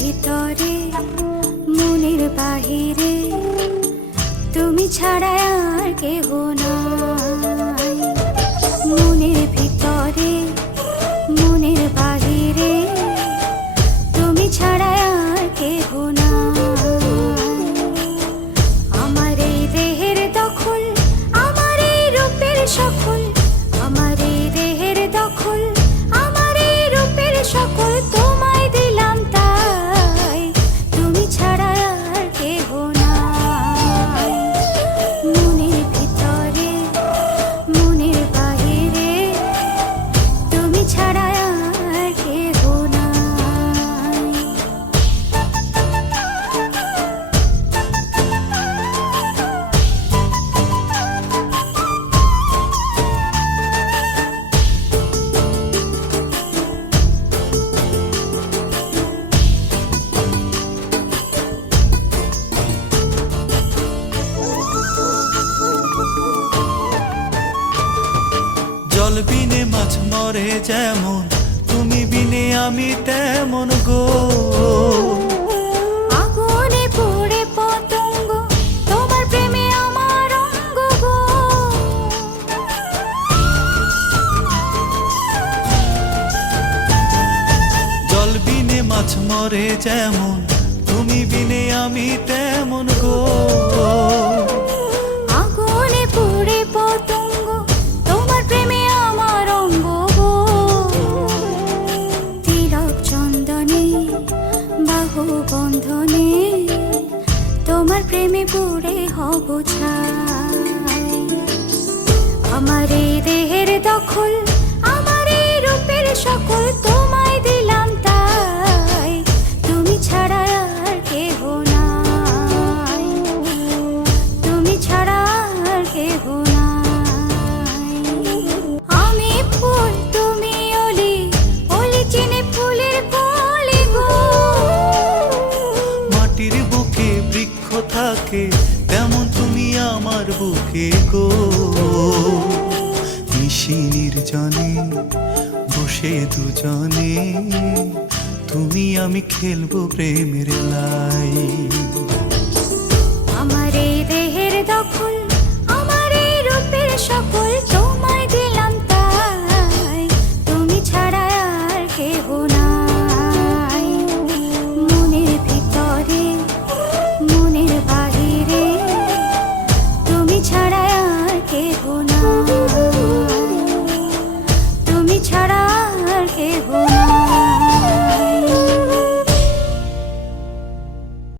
ভিতরে মনের বাহিরে তুমি ছাড়া আর কেহ নাই। মনের ভিতরে মনের বাহিরে তুমি ছাড়া আর কেহ নাই। আমার এই দেহের দখল, আমার এই রূপের সকল, আমার এই দেহের দখল, আমার এই রূপের সকল তোমায় দিলাম তাই, তুমি ছাড়া আর কেহ নাই। মনের ভিতরে মনের বাহিরে তুমি ছাড়া আর কেহ নাই। জল বিনে মাছ মরে যেমন, তুমি বিনে আমি তেমন গো। আগুনে পুড়ে পতঙ্গ, তোমার প্রেমে আমার অঙ্গ গো। জল বিনে মাছ মরে যেমন, তুমি বিনে আমি তেমন গো। আগুনে পুড়ে পতঙ্গ, তোমার প্রেমে আমার অঙ্গ গো। তিলক চন্দনে বাহু বন্ধনে তোমার প্রেমে পুড়ে হব ছাই। আমার এই দেহের দখল, আমার এই রূপের সকল তোমায় দিলাম তাই, তুমি ছাড়া আর কেহ নাই, তুমি ছাড়া আর কেহ নাই। আমি ফুল তুমি অলি, অলি চিনে ফুলের কলি গো। মাটির বুকে বৃক্ষ থাকে তেমন তুমি আমার বুকে গো। নিশি নির্জনে বসে দুজনে তুমি আমি খেলবো প্রেমের লাই।